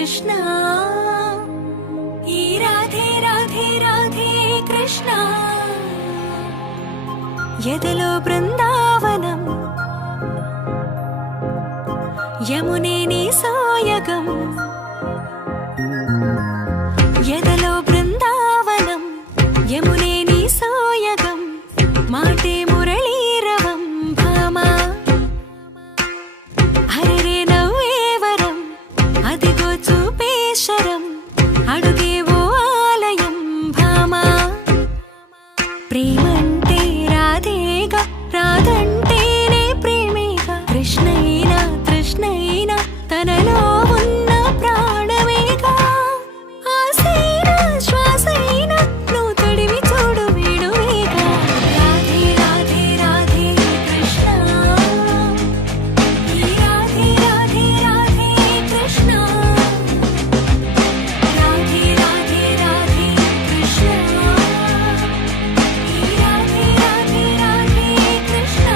కృష్ణ ఈ రాధే రాధే రాధే కృష్ణ ఎదలో బృందావనం యమునే నీ సాయగం ఎదలో బృందావనం యమునే నీ సాయగం మాటే మురళీరవం భామా హరే నవ్వేవరం అదిగో చూపేశరం అడుగేవో ఆలయం భామా ప్రేమంటే రాధేగా రాధంటేనే ప్రేమేగా కృష్ణైనా తృష్ణైనా తనలో ఉన్న ప్రాణమేగా ఆసైనా శ్వాసైనా నువ్వు తడివి చూడు వేణువేగా రాధే రాధే రాధే కృష్ణ ఈ రాధే రాధే రాధే కృష్ణ రాధే రాధే రాధే కృష్ణ ఈ రాధే రాధే రాధే కృష్ణ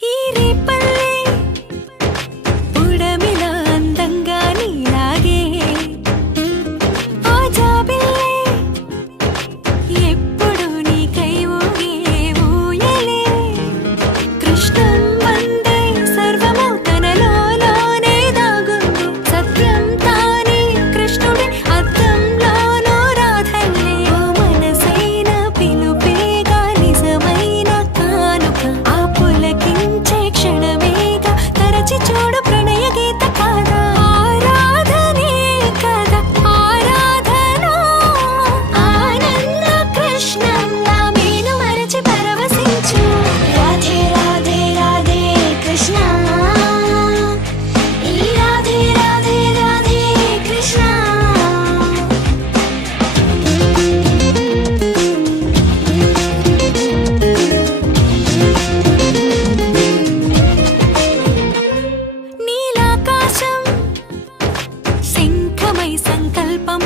ఈ రేపల్లె ఉడమిలా అందంగా నీలాగే ఆ జాబిల్లే ఎప్పుడు నీకై ఊగే ఊయలే కృష్ణం వందే సర్వము తనలోనే దాగుంది సత్యం తానే కృష్ణుడే అద్దంలోనూ రాధల్లే ఓ మనసైన పిలుపేగా నిజమైన కానుక ఆ పులకించే క్షణమేగా తరచి చూడు ప్రణయ గీత కాదా ఆరాధనే కదా ఆరాధన ఆనంద కృష్ణం నా మేను మరచి పరవశించు రాధే రాధే రాధే కృష్ణ ఈ రాధే రాధే రాధే కృష్ణ నీలాకాశం శంఖమై సంకల్పం